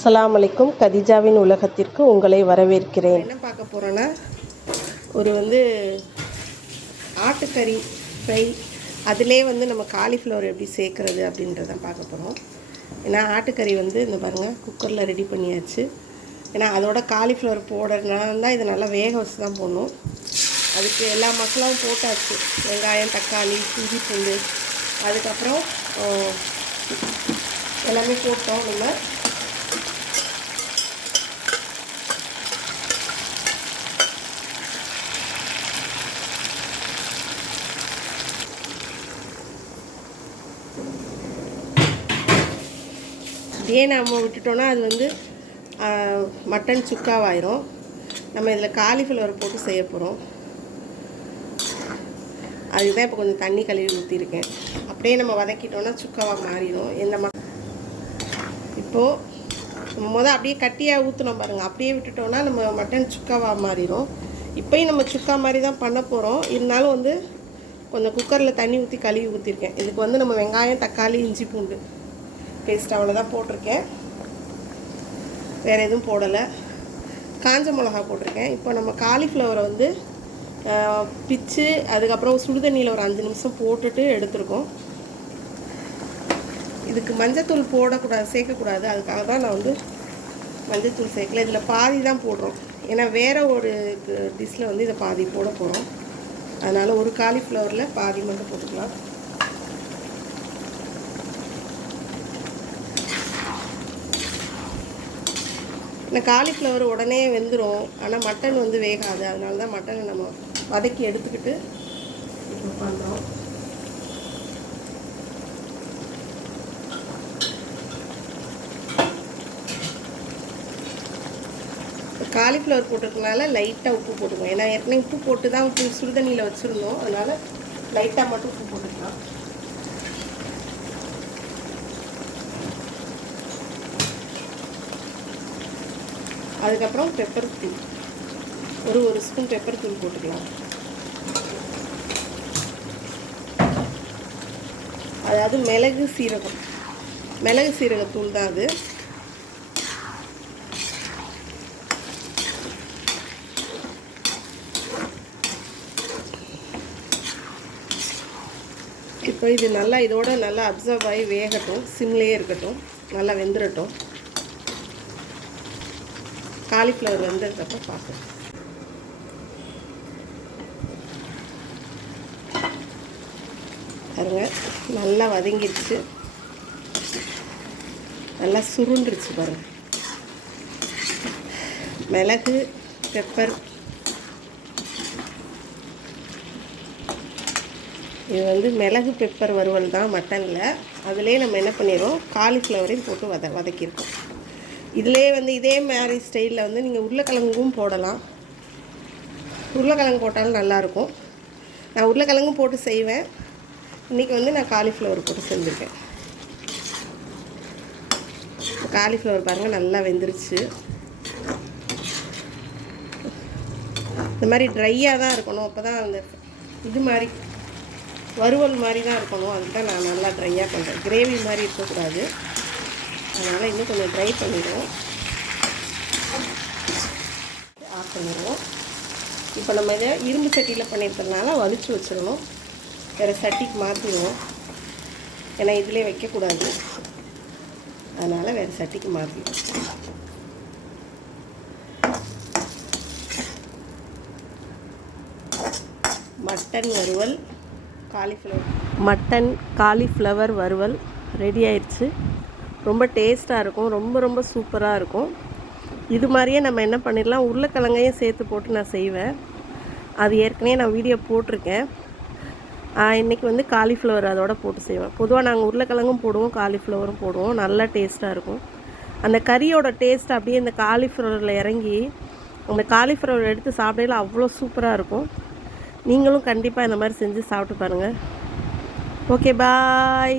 அஸ்லாம் அலைக்கும். கதிஜாவின் உலகத்திற்கு உங்களை வரவேற்கிறேன். என்ன பார்க்க போகிறோன்னா ஒரு வந்து ஆட்டுக்கறி ஃப்ரை அதிலே வந்து நம்ம காலிஃப்ளவர் எப்படி சேர்க்குறது அப்படின்றத பார்க்க போகிறோம் ஏன்னா ஆட்டுக்கறி வந்து இந்த பாருங்கள் குக்கரில் ரெடி பண்ணியாச்சு. ஏன்னா அதோட காலிஃப்ளவர் போடுறதுனால தான் இதை நல்லா வேக வச்சு தான் போடணும். அதுக்கு எல்லா மசாலாவும் போட்டாச்சு. வெங்காயம் தக்காளி இஞ்சி பூண்டு. அதுக்கப்புறம் எல்லாமே போட்டோம். நம்ம இதே நம்ம விட்டுட்டோன்னா அது வந்து மட்டன் சுக்காவாயிரும். நம்ம இதில் காலிஃப்ளவர் போட்டு செய்ய போகிறோம் அதுதான் இப்போ கொஞ்சம் தண்ணி கழுவி ஊற்றிருக்கேன் அப்படியே நம்ம வதக்கிட்டோம்னா சுக்காவாக மாறிடும். எந்த ம இப்போது நம்ம முதல் அப்படியே கட்டியாக ஊற்றணும் பாருங்கள் அப்படியே விட்டுட்டோன்னா நம்ம மட்டன் சுக்காவாக மாறிடும் இப்போயும் நம்ம சுக்கா மாதிரி தான் பண்ண போகிறோம் இருந்தாலும் வந்து கொஞ்சம் குக்கரில் தண்ணி ஊற்றி கழுவி ஊற்றிருக்கேன் இதுக்கு வந்து நம்ம வெங்காயம் தக்காளி இஞ்சி பூண்டு பேஸ்ட் அவ்வளோதான் போட்டிருக்கேன். வேறு எதுவும் போடலை. காஞ்ச மிளகா போட்டிருக்கேன். இப்போ நம்ம காலிஃப்ளவரை வந்து பிச்சு அதுக்கப்புறம் சுடுதண்ணியில் ஒரு அஞ்சு நிமிஷம் போட்டுட்டு எடுத்திருக்கோம். இதுக்கு மஞ்சத்தூள் போடக்கூடாது சேர்க்கக்கூடாது. அதுக்காக தான் நான் வந்து மஞ்சத்தூள் சேர்க்கல. இதில் பாதி தான் போடுறோம். ஏன்னா வேறு ஒரு டிஷ்ஷில் வந்து இதை பாதி போட போகிறோம் அதனால் ஒரு காலிஃப்ளவரில் பாதி மட்டும் போட்டுக்கலாம். இந்த காலிஃப்ளவர் உடனே வெந்துடும் ஆனால் மட்டன் வந்து வேகாது. அதனால தான் மட்டனை நம்ம வதக்கி எடுத்துக்கிட்டு இப்போ பண்ணுறோம் காலிஃப்ளவர் போட்டிருக்கனால லைட்டாக உப்பு போட்டுக்கோங்க. ஏன்னா ஏற்கனவே உப்பு போட்டு தான் உப்பு சுடுதண்ணியில் வச்சுருந்தோம். அதனால் லைட்டாக மட்டும் உப்பு போட்டுக்கலாம். அதுக்கப்புறம் பெப்பர் தூள் ஒரு ஒரு ஸ்பூன் பெப்பர் தூள் போட்டுக்கலாம். அதாவது மிளகு சீரகம். மிளகு சீரகத்தூள் தான் அது. இப்போ இது நல்லா இதோட நல்லா அப்சர்வ் ஆகி வேகட்டும். சிம்லேயே இருக்கட்டும். நல்லா வெந்துடட்டும் காலிஃப்ளவர் வெந்ததுக்கப்புறம் பார்க்கலாம். பாருங்க நல்லா வதங்கிடுச்சு. நல்லா சுருண்டுருச்சு பாருங்க. மிளகு பெப்பர். இது வந்து மிளகு பெப்பர் வறுவல் தான் மட்டனில். அதிலே நம்ம என்ன பண்ணிடுறோம்? காலிஃப்ளவரையும் போட்டு வத வதக்கியிருக்கோம். இதிலே வந்து இதே மாதிரி ஸ்டைலில் வந்து நீங்கள் உருளைக்கிழங்கும் போடலாம். உருளைக்கிழங்கு போட்டாலும் நல்லாயிருக்கும். நான் உருளைக்கிழங்கும் போட்டு செய்வேன். இன்றைக்கி வந்து நான் காலிஃப்ளவர் போட்டு செஞ்சுருக்கேன். காலிஃப்ளவர் பாருங்கள் நல்லா வெந்துருச்சு. இந்த மாதிரி ட்ரையாக தான் இருக்கணும். அப்போ தான் அந்த இது மாதிரி வறுவல் மாதிரி தான் இருக்கணும். அதுக்கு தான் நான் நல்லா ட்ரையாக பண்ணுறேன். கிரேவி மாதிரி இருக்கக்கூடாது. அதனால் இன்னும் கொஞ்சம் ட்ரை பண்ணிடுவோம். ஆஃப் பண்ணிடுவோம். இப்போ நம்ம இதை இரும்பு சட்டியில் பண்ணியிருக்கிறதுனால வலிச்சு வச்சிடணும். வேறு சட்டிக்கு மாற்றிடுவோம் ஏன்னா இதிலே வைக்கக்கூடாது. அதனால் வேறு சட்டிக்கு மாற்றிடுவோம் மட்டன் வறுவல் காலிஃப்ளவர் மட்டன் காலிஃப்ளவர் வறுவல் ரெடி ஆயிடுச்சு. ரொம்ப டேஸ்ட்டாக இருக்கும் ரொம்ப ரொம்ப சூப்பராக இருக்கும். இது மாதிரியே நம்ம என்ன பண்ணிடலாம் உருளைக்கிழங்கையும் சேர்த்து போட்டு நான் செய்வேன். அது ஏற்கனவே நான் வீடியோ போட்டிருக்கேன். இன்றைக்கி வந்து காலிஃப்ளவர் அதோட போட்டு செய்வேன். பொதுவாக நாங்கள் உருளைக்கிழங்கும் போடுவோம் காலிஃப்ளவரும் போடுவோம். நல்லா டேஸ்ட்டாக இருக்கும். அந்த கறியோட டேஸ்ட் அப்படியே இந்த காலிஃப்ளவரில் இறங்கி அந்த காலிஃப்ளவர் எடுத்து சாப்பிடையில அவ்வளோ சூப்பராக இருக்கும். நீங்களும் கண்டிப்பாக இந்த மாதிரி செஞ்சு சாப்பிட்டு பாருங்கள் ஓகே பாய்.